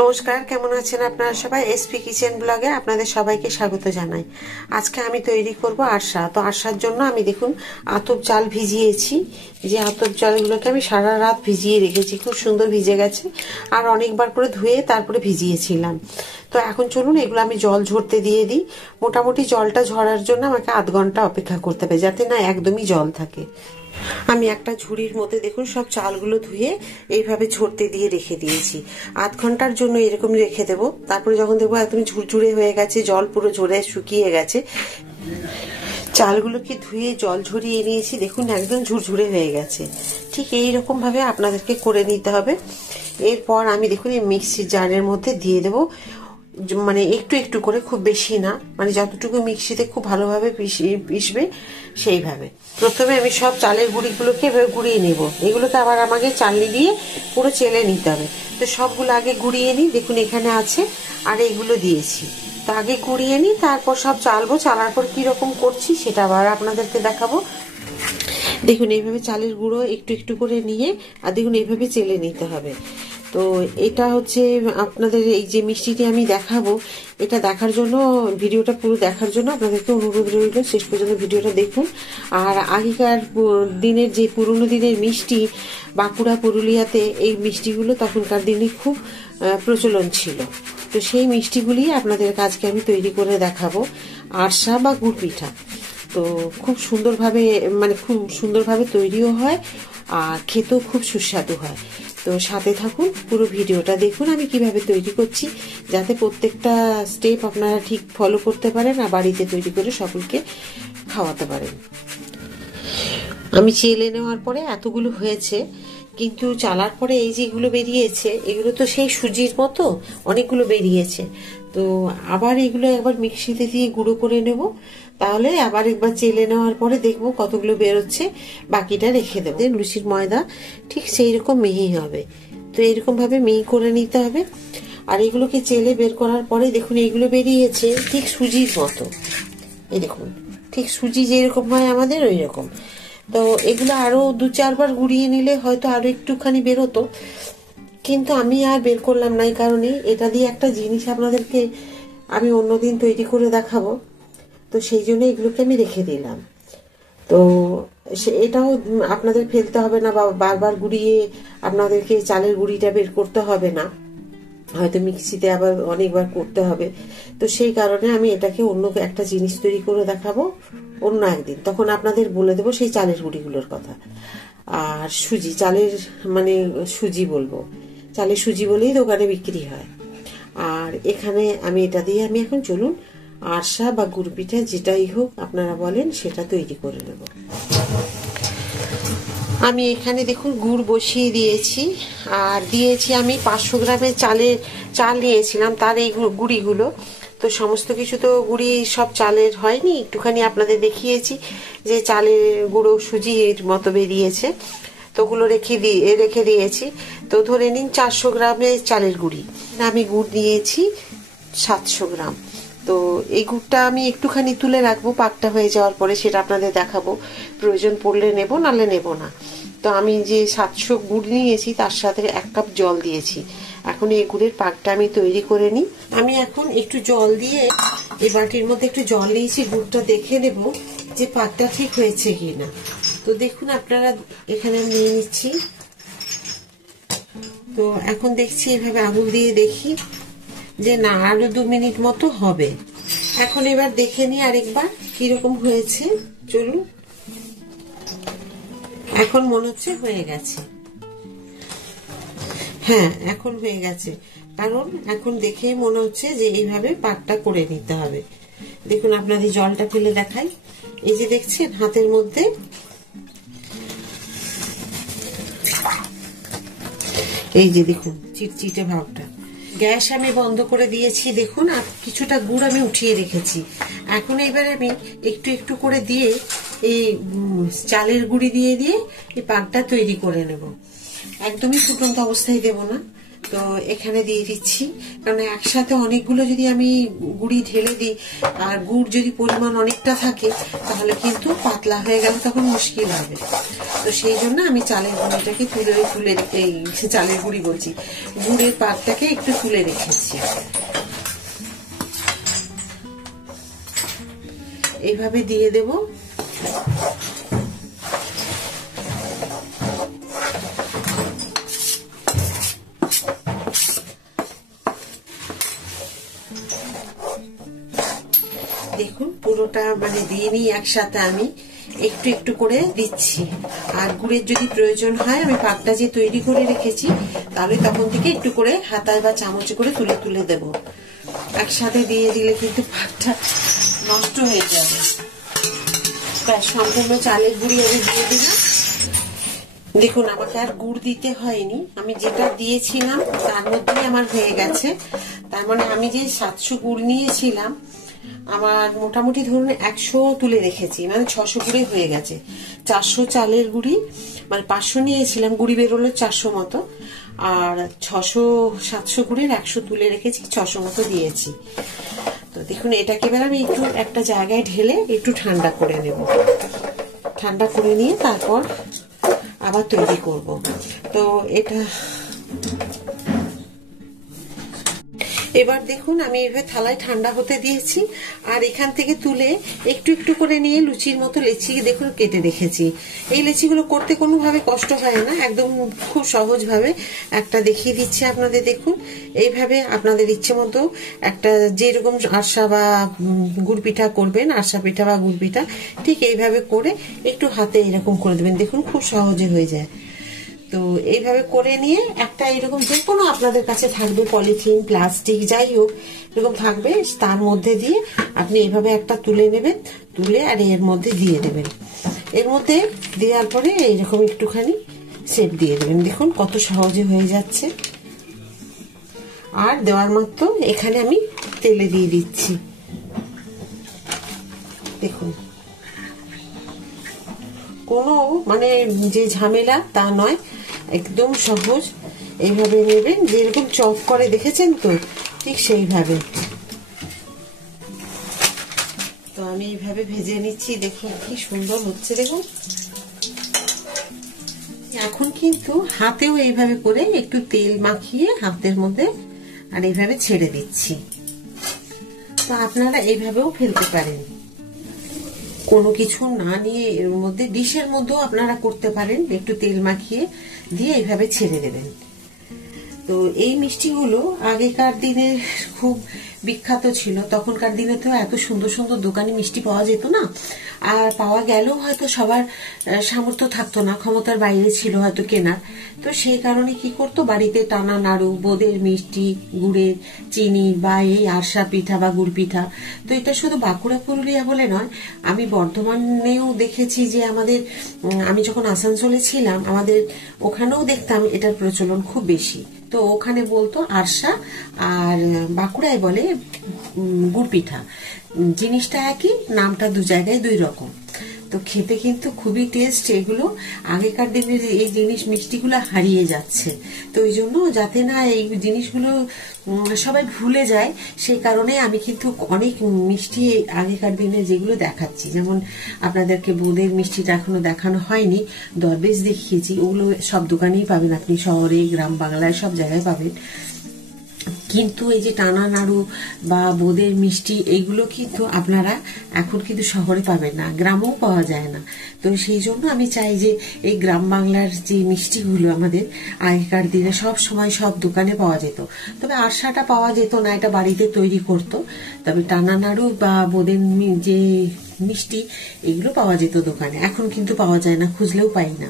নমস্কার, কেমন আছেন আপনারা সবাই? এসপি কিচেন ব্লগে আপনাদের সবাইকে স্বাগত জানাই। আজকে আমি তৈরি করব আরসা। তো আরসার জন্য আমি দেখুন আতপ চাল ভিজিয়েছি। যে আতপ চালগুলোকে আমি সারা রাত ভিজিয়ে রেখেছি, খুব সুন্দর ভিজে গেছে। আর অনেকবার করে ধুয়ে তারপরে ভিজিয়েছিলাম। তো এখন চলুন এগুলো আমি জল ঝরতে দিয়ে দিই। মোটামুটি জলটা ঝরার জন্য আমাকে আধ ঘন্টা অপেক্ষা করতে হবে, যাতে না একদমই জল থাকে। আমি একটা ঝুড়ির মধ্যে দেখুন সব চালগুলো ধুয়ে এইভাবে ঝরতে দিয়ে রেখে দিয়েছি। আধ ঘন্টার জন্য এরকম রেখে দেবো। তারপরে যখন দেখবো একদম ঝুরঝুরে হয়ে গেছে, জল পুরো ঝরে শুকিয়ে গেছে, চালগুলোকে ধুয়ে জল ঝরিয়ে নিয়েছি, দেখুন একদম ঝুরঝুরে হয়ে গেছে। ঠিক এইরকম ভাবে আপনাদেরকে করে নিতে হবে। এরপর আমি দেখুন এই মিক্সি জারের মধ্যে দিয়ে দেবো, মানে একটু একটু করে, খুব বেশি না, মানে যতটুকু মিক্সিতে খুব ভালোভাবে পিষবে সেইভাবে। প্রথমে আমি সব চালের গুঁড়িগুলোকে এভাবে গুঁড়িয়ে নেব। এগুলোকে আবার আমাকে চালনি দিয়ে পুরো চেলে নিতে হবে। তো সবগুলো আগে গুঁড়িয়ে নিই। দেখুন এখানে আছে, আর এইগুলো দিয়েছি। তো আগে গুঁড়িয়ে নিই, তারপর সব চালবো। চালার পর কিরকম করছি সেটা আবার আপনাদেরকে দেখাবো। দেখুন এইভাবে চালের গুঁড়ো একটু একটু করে নিয়ে আর দেখুন এইভাবে চেলে নিতে হবে। তো এটা হচ্ছে আপনাদের এই যে মিষ্টিটি আমি দেখাবো, এটা দেখার জন্য, ভিডিওটা পুরো দেখার জন্য আপনাদেরকে অনুরোধ রইল, শেষ পর্যন্ত ভিডিওটা দেখুন। আর আগেকার দিনের যে পুরনো দিনের মিষ্টি, বাঁকুড়া পুরুলিয়াতে এই মিষ্টিগুলো তখনকার দিনে খুব প্রচলন ছিল। তো সেই মিষ্টিগুলি আপনাদের আজকে আমি তৈরি করে দেখাবো, আরসা বা গুড় পিঠা। তো খুব সুন্দরভাবে তৈরিও হয়, আর খেতেও খুব সুস্বাদু হয়। তো সাথে থাকুন, পুরো ভিডিওটা দেখুন আমি কিভাবে তৈরি করছি, যাতে প্রত্যেকটা স্টেপ আপনারা ঠিক ফলো করতে পারেন আর বাড়িতে তৈরি করে সকলকে খাওয়াতে পারেন। আমি চেলে নেওয়ার পরে এতগুলো হয়েছে, কিন্তু চালার পরে এই যেগুলো বেরিয়েছে, এগুলো তো সেই সুজির মতো অনেকগুলো বেরিয়েছে। তো আবার এগুলো একবার মিক্সিতে দিয়ে গুঁড়ো করে নেব। তাহলে আবার একবার চেলে নেওয়ার পরে দেখবো কতগুলো বেরোচ্ছে, বাকিটা রেখে দেবো। লুচির ময়দা ঠিক সেই রকম মিহি হবে। তো এরকম ভাবে মিহি করে নিতে হবে। আর এগুলোকে চেলে বের করার পরে দেখুন এইগুলো বেরিয়েছে ঠিক সুজির মতো। এই দেখুন ঠিক সুজি যেরকম হয় আমাদের ওই রকম। তো এগুলো আরো 2-4 বার গুঁড়িয়ে নিলে হয়তো আরো একটুখানি বেরোতো, কিন্তু আমি আর বের করলাম না। এই কারণে এটা দিয়ে একটা জিনিস আপনাদেরকে আমি অন্যদিন তৈরি করে দেখাবো। তো সেই জন্য এগুলোকে আমি রেখে দিলাম। তো এটাও আপনাদের ফেলতে হবে না, বা বারবার গুঁড়িয়ে আপনাদেরকে চালের গুঁড়িটা বের করতে হবে না, হয়তো মিক্সিতে আবার অনেকবার করতে হবে। তো সেই কারণে আমি এটাকে অন্য একটা জিনিস তৈরি করে দেখাবো অন্য একদিন, তখন আপনাদের বলে দেবো সেই চালের গুঁড়িগুলোর কথা। আর সুজি, চালের মানে সুজি বলবো, চালের সুজি বলেই দোকানে বিক্রি হয়। আর এখানে আমি এটা দিয়ে আমি এখন চলুন আরসা বা গুড় পিঠা যেটাই হোক আপনারা বলেন সেটা তৈরি করে নেব। আমি এখানে দেখুন গুড় বসিয়ে দিয়েছি, আর দিয়েছি আমি 500 গ্রামের চাল নিয়েছিলাম, তার এই গুঁড়িগুলো। তো সমস্ত কিছু তো গুঁড়ি সব চালের হয়নি, একটুখানি আপনাদের দেখিয়েছি যে চালের গুঁড়ো সুজির মতো বেরিয়েছে। তো ওগুলো রেখে দিয়েছি। তো ধরে নিন 400 গ্রামের চালের গুঁড়ি, আমি গুড় নিয়েছি 700 গ্রাম। তো এই গুড়টা আমি একটুখানি তুলে রাখবো, পাকটা হয়ে যাওয়ার পরে সেটা আপনাদের দেখাবো। প্রয়োজন পড়লে নেব, নাহলে নেব না। তো আমি যে 700 গুড় নিয়েছি তার সাথে 1 কাপ জল দিয়েছি। এখন এই গুড়ের পাকটা আমি তৈরি করে নিই। আমি এখন একটু জল দিয়ে এই বাটির মধ্যে একটু জল নিয়েছি, গুড়টা দেখে নেব যে পাকটা ঠিক হয়েছে কিনা। তো দেখুন আপনারা, এখানে নিয়ে নিচ্ছি। তো এখন দেখছি এইভাবে আঙুল দিয়ে দেখি যে না, আরো 2 মিনিট মতো হবে। এখন এবার দেখে নিই আরেকবার কিরকম হয়েছে। চলুন, এখন মনে হচ্ছে হয়ে গেছে। হ্যাঁ, এখন হয়ে গেছে, কারণ এখন দেখেই মনে হচ্ছে যে এইভাবে পাকটা করে নিতে হবে। দেখুন আপনাদের জলটা ফেলে দেখাই। এই যে দেখছেন হাতের মধ্যে, এই যে দেখুন চিটচিটে ভাবটা। গ্যাস আমি বন্ধ করে দিয়েছি দেখুন, আর কিছুটা গুড় আমি উঠিয়ে রেখেছি। এখন এবার আমি একটু একটু করে দিয়ে এই চালের গুঁড়ি দিয়ে এই পাকটা তৈরি করে নেব। একদমই ফুটন্ত অবস্থায় দেব না, তো এখানে দিয়ে দিচ্ছি, কারণ একসাথে অনেকগুলো যদি আমি গুড়ি ঢেলে দিই আর গুড় যদি পরিমাণ অনেকটা থাকে তাহলে কিন্তু পাতলা হয়ে গেলে তখন মুশকিল হবে। তো সেই জন্য আমি চালের গুঁড়িটাকে তুলে এই চালের গুঁড়ি বলছি, গুড়ের পাকটাকে একটু তুলে রেখেছি। এইভাবে দিয়ে দেব। দেখুন পুরোটা মানে দিয়ে নিই একসাথে, আমি একটু একটু করে দিচ্ছি। আর গুড়ের যদি প্রয়োজন হয় আমি পাকটা যে তৈরি করে রেখেছি তাহলে তখন থেকে একটু করে হাতায় বা চামচে করে তুলে তুলে দেব। একসাথে দিয়ে দিলে কিন্তু পাকটা নষ্ট হয়ে যাবে। সম্পূর্ণ চালের গুঁড়ি আমি দিয়ে দিলাম। দেখুন আমাকে আর গুড় দিতে হয়নি, আমি যেটা দিয়েছিলাম তার মধ্যেই আমার হয়ে গেছে। তার মানে আমি যে 700 গুড় নিয়েছিলাম আমার মোটামুটি ধরুন 100 তুলে রেখেছি, মানে 600 গুড়ে হয়ে গেছে। 400 চালের গুঁড়ি, মানে 500 নিয়েছিলাম, গুঁড়ি বেরোলো 400 মতো, আর 700 গুড়ের 100 তুলে রেখেছি, 600 মতো দিয়েছি। তো দেখুন এটাকে এবার আমি একটু একটা জায়গায় ঢেলে একটু ঠান্ডা করে নেব। ঠান্ডা করে নিয়ে তারপর আবার তৈরি করব। তো এটা এবার দেখুন আমি এভাবে থালায় ঠান্ডা হতে দিয়েছি, আর এখান থেকে তুলে একটু একটু করে নিয়ে লুচির মতো লেচি দেখুন কেটে রেখেছি। এই লেচিগুলো করতে কোনোভাবে কষ্ট হয় না, একদম খুব সহজভাবে একটা দেখিয়ে দিচ্ছি আপনাদের। দেখুন এইভাবে আপনাদের ইচ্ছে মতো একটা যেরকম আরসা বা গুড় পিঠা করবেন, আরসা পিঠা বা গুড় পিঠা, ঠিক এইভাবে করে একটু হাতে এরকম করে দেবেন। দেখুন খুব সহজে হয়ে যায়। তো এইভাবে করে নিয়ে একটা এরকম যে কোনো আপনাদের কাছে থাকবে পলিথিন, প্লাস্টিক, যাই হোক এরকম থাকবে, তার মধ্যে দিয়ে আপনি এইভাবে একটা তুলে নেবেন, তুলে আর এর মধ্যে দিয়ে দেবেন। এর মধ্যে দেওয়ার পরে এইরকম একটুখানি শেপ দিয়ে দেবেন। দেখুন কত সহজে হয়ে যাচ্ছে। আর দেওয়ার মতো এখানে আমি তেলে দিয়ে দিচ্ছি। দেখুন কোনো মানে যে ঝামেলা তা নয়, একদম সহজ। এইভাবে নেবেন, যেরকম চপ করে দেখেছেন তো, ঠিক সেইভাবে। তো আমি এইভাবে ভেজে নিচ্ছি। দেখুন কি সুন্দর হচ্ছে। দেখুন এখন কিন্তু হাতেও এইভাবে করে একটু তেল মাখিয়ে হাতের মধ্যে আর এইভাবে ছেড়ে দিচ্ছি। তো আপনারা এইভাবেও ফেলতে পারেন, কোনো কিছু না নিয়ে এর মধ্যে ডিশের মধ্যেও আপনারা করতে পারেন, একটু তেল মাখিয়ে দিয়ে এইভাবে ছেড়ে দেবেন। তো এই মিষ্টিগুলো আগেকার দিনে খুব বিখ্যাত ছিল। তখনকার দিনে তো এত সুন্দর সুন্দর দোকানে মিষ্টি পাওয়া যেত না, আর পাওয়া গেলেও হয়তো সবার সামর্থ্য থাকতো না, ক্ষমতার বাইরে ছিল হয়তো কেনার। তো সেই কারণে কি করতো, বাড়িতে টানা নাড়ু, বোঁদের মিষ্টি, গুড়ের, চিনি বা এই আরসা পিঠা বা গুড় পিঠা। তো এটা শুধু বাঁকুড়া পুরুলিয়া বলে নয়, আমি বর্ধমানেও দেখেছি যে আমাদের, আমি যখন আসানসোলে ছিলাম আমাদের ওখানেও দেখতাম এটার প্রচলন খুব বেশি। তো ওখানে বলতো আরসা, আর বাঁকুড়ায় বলে গুড় পিঠা। জিনিসটা একই, নামটা দু জায়গায় দুই রকম। তো খেতে কিন্তু খুবই টেস্ট। এগুলো আগেকার দিনের এই জিনিস মিষ্টিগুলো হারিয়ে যাচ্ছে। তো ওই জন্য যাতে না এই জিনিসগুলো সবাই ভুলে যায়, সেই কারণে আমি কিন্তু অনেক মিষ্টি আগেকার দিনে যেগুলো দেখাচ্ছি, যেমন আপনাদেরকে বোঁদের মিষ্টিটা এখনো দেখানো হয়নি, দরবেশ দেখিয়েছি। ওগুলো সব দোকানেই পাবেন, আপনি শহরে, গ্রাম বাংলায় সব জায়গায় পাবেন। কিন্তু এই যে টানা নাড়ু বা বোঁদের মিষ্টি, এইগুলো কিন্তু আপনারা এখন কিন্তু শহরে পাবেন না, গ্রামেও পাওয়া যায় না। তো সেই জন্য আমি চাই যে এই গ্রাম বাংলার যে মিষ্টিগুলো আমাদের আগেকার দিনে সব সময় সব দোকানে পাওয়া যেত। তবে আরসাটা পাওয়া যেত না, এটা বাড়িতে তৈরি করত। তবে টানা নাড়ু বা বোঁদের যে মিষ্টি, এগুলো পাওয়া যেত দোকানে, এখন কিন্তু পাওয়া যায় না, খুঁজলেও পাই না।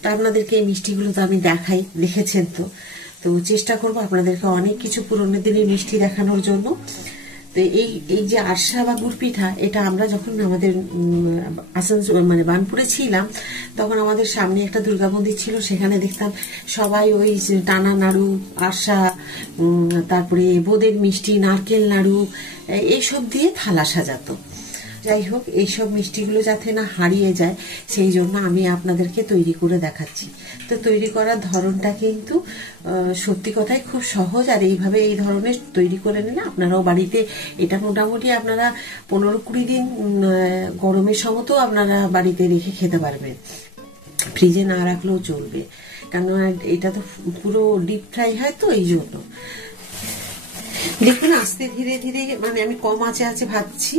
তো আপনাদেরকে এই মিষ্টিগুলো তো আমি দেখাই, দেখেছেন তো। তো চেষ্টা করবো আপনাদেরকে অনেক কিছু পুরোনো দিনের মিষ্টি দেখানোর জন্য। তো এই যে আরসা বা গুড় পিঠা, এটা আমরা যখন আমাদের আসানসোল মানে বার্নপুরে ছিলাম, তখন আমাদের সামনে একটা দুর্গা মন্দির ছিল, সেখানে দেখতাম সবাই ওই টানা নাড়ু, আরসা, তারপরে বোঁদের মিষ্টি, নারকেল নাড়ু, এইসব দিয়ে থালা সাজাতো। যাই হোক, এইসব মিষ্টিগুলো যাতে না হারিয়ে যায় সেই জন্য আমি আপনাদেরকে তৈরি করে দেখাচ্ছি। তো তৈরি করার ধরনটা কিন্তু সত্যি কথাই খুব সহজ, আর এইভাবে এই ধরনের তৈরি করে নিলে আপনারাও বাড়িতে এটা মোটামুটি আপনারা 15-20 দিন গরমের সময়তেও আপনারা বাড়িতে রেখে খেতে পারবেন, ফ্রিজে না রাখলেও চলবে, কেননা এটা তো পুরো ডিপ ফ্রাই হয়, তো এই জন্য। দেখুন আস্তে ধীরে ধীরে, মানে আমি কম আঁচে আছে ভাজছি।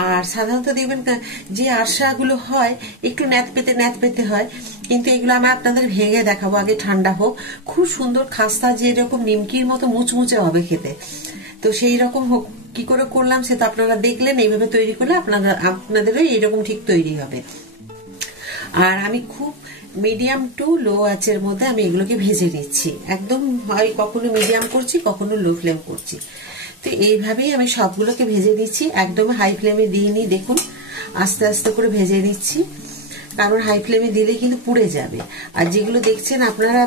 আর সাধারণত দেখবেন যে আরশাগুলো হয় একটু ন্যাত পেতে হয়, কিন্তু এগুলো আমি আপনাদের ভেঙে দেখাবো, আগে ঠান্ডা হোক। খুব সুন্দর খাস্তা, যেরকম নিমকির মতো মুচমুচে হবে খেতে। তো সেই রকম হোক, কি করে করলাম সে তো আপনারা দেখলেন। এইভাবে তৈরি করলে আপনাদেরও এইরকম ঠিক তৈরি হবে। আর আমি খুব মিডিয়াম টু লো আঁচের মধ্যে আমি এগুলোকে ভেজে নিচ্ছি, একদম হয় কখনো মিডিয়াম করছি, কখনো লো ফ্লেম করছি। তো এইভাবেই আমি সবগুলোকে ভেজে নিচ্ছি, একদম হাই ফ্লেমে দিইনি। দেখুন আস্তে আস্তে করে ভেজে নিচ্ছি, কারণ হাই ফ্লেমে দিলে কিন্তু পুড়ে যাবে। আর যেগুলো দেখছেন আপনারা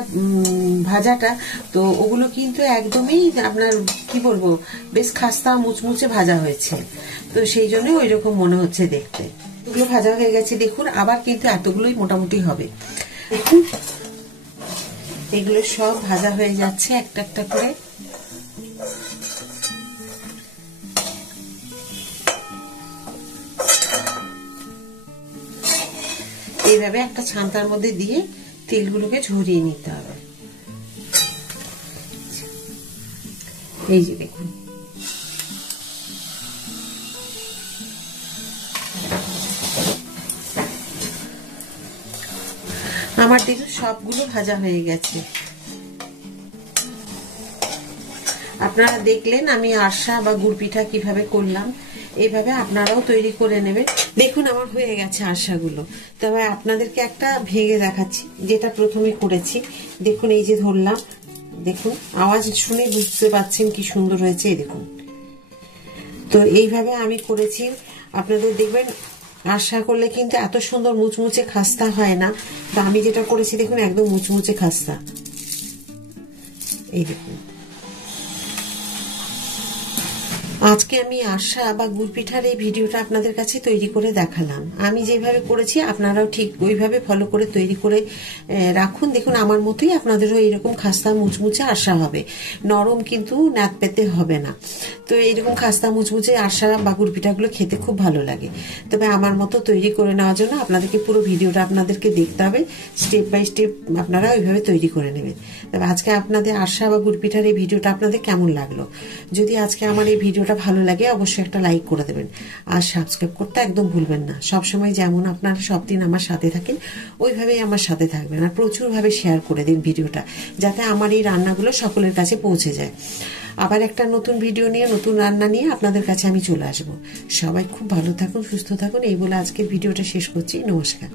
ভাজাটা, তো ওগুলো কিন্তু একদমই আপনার কি বলবো, বেশ খাস্তা মুচমুচে ভাজা হয়েছে, তো সেই জন্য ওই রকম মনে হচ্ছে দেখতে। এগুলো ভাজা হয়ে গেছে দেখুন, আবার কিন্তু এতগুলোই মোটামুটি হবে। দেখুন এগুলো সব ভাজা হয়ে যাচ্ছে একটা একটা করে। এইভাবে একটা ছান্তার মধ্যে দিয়ে তেলগুলোকে ঝরিয়ে নিতে হবে। এই যে দেখুন, আমার দেখুন সবগুলো ভাজা হয়ে গেছে। আপনারা দেখলেন আমি আরশা বা গুড় পিঠা কিভাবে করলাম, এইভাবে আপনারাও তৈরি করে নেবেন। দেখুন আমার হয়ে গেছে আরশাগুলো, তবে আপনাদেরকে একটা ভেঙে দেখাচ্ছি, যেটা প্রথমে করেছি। দেখুন এই যে ধরলাম, দেখুন আওয়াজ শুনে বুঝতে পারছেন কি সুন্দর হয়েছে, এই দেখুন। তো এইভাবে আমি করেছি, আপনাদের দেখবেন আশা করলে কিন্তু এত সুন্দর মুচমুচে খাস্তা হয় না। তো আমি যেটা করেছি দেখুন একদম মুচমুচে খাস্তা, এই দেখুন। আজকে আমি আরশা বা গুড় পিঠার এই ভিডিওটা আপনাদের কাছে তৈরি করে দেখালাম। আমি যেভাবে করেছি আপনারাও ঠিক ওইভাবে ফলো করে তৈরি করে রাখুন। দেখুন আমার মতোই আপনাদেরও এইরকম খাস্তা মুচমুচে আরশা হবে, নরম কিন্তু ন্যাত পেতে হবে না। তো এইরকম খাস্তা মুচমুচে আরশা বা গুড় পিঠাগুলো খেতে খুব ভালো লাগে। তবে আমার মতো তৈরি করে নেওয়ার জন্য আপনাদেরকে পুরো ভিডিওটা আপনাদেরকে দেখতে হবে, স্টেপ বাই স্টেপ আপনারা ওইভাবে তৈরি করে নেবেন। তবে আজকে আপনাদের আরশা বা গুড় পিঠার এই ভিডিওটা আপনাদের কেমন লাগলো? যদি আজকে আমার এই ভিডিওটা ভালো লাগে অবশ্যই একটা লাইক করে দেবেন, আর সাবস্ক্রাইব করতে একদম ভুলবেন না। সবসময় যেমন আপনারা সব দিন আমার সাথে থাকেন, ওইভাবেই আমার সাথে থাকবেন, আর প্রচুরভাবে শেয়ার করে দিন ভিডিওটা, যাতে আমার এই রান্নাগুলো সকলের কাছে পৌঁছে যায়। আবার একটা নতুন ভিডিও নিয়ে, নতুন রান্না নিয়ে আপনাদের কাছে আমি চলে আসবো। সবাই খুব ভালো থাকুন, সুস্থ থাকুন, এই বলে আজকের ভিডিওটা শেষ করছি। নমস্কার।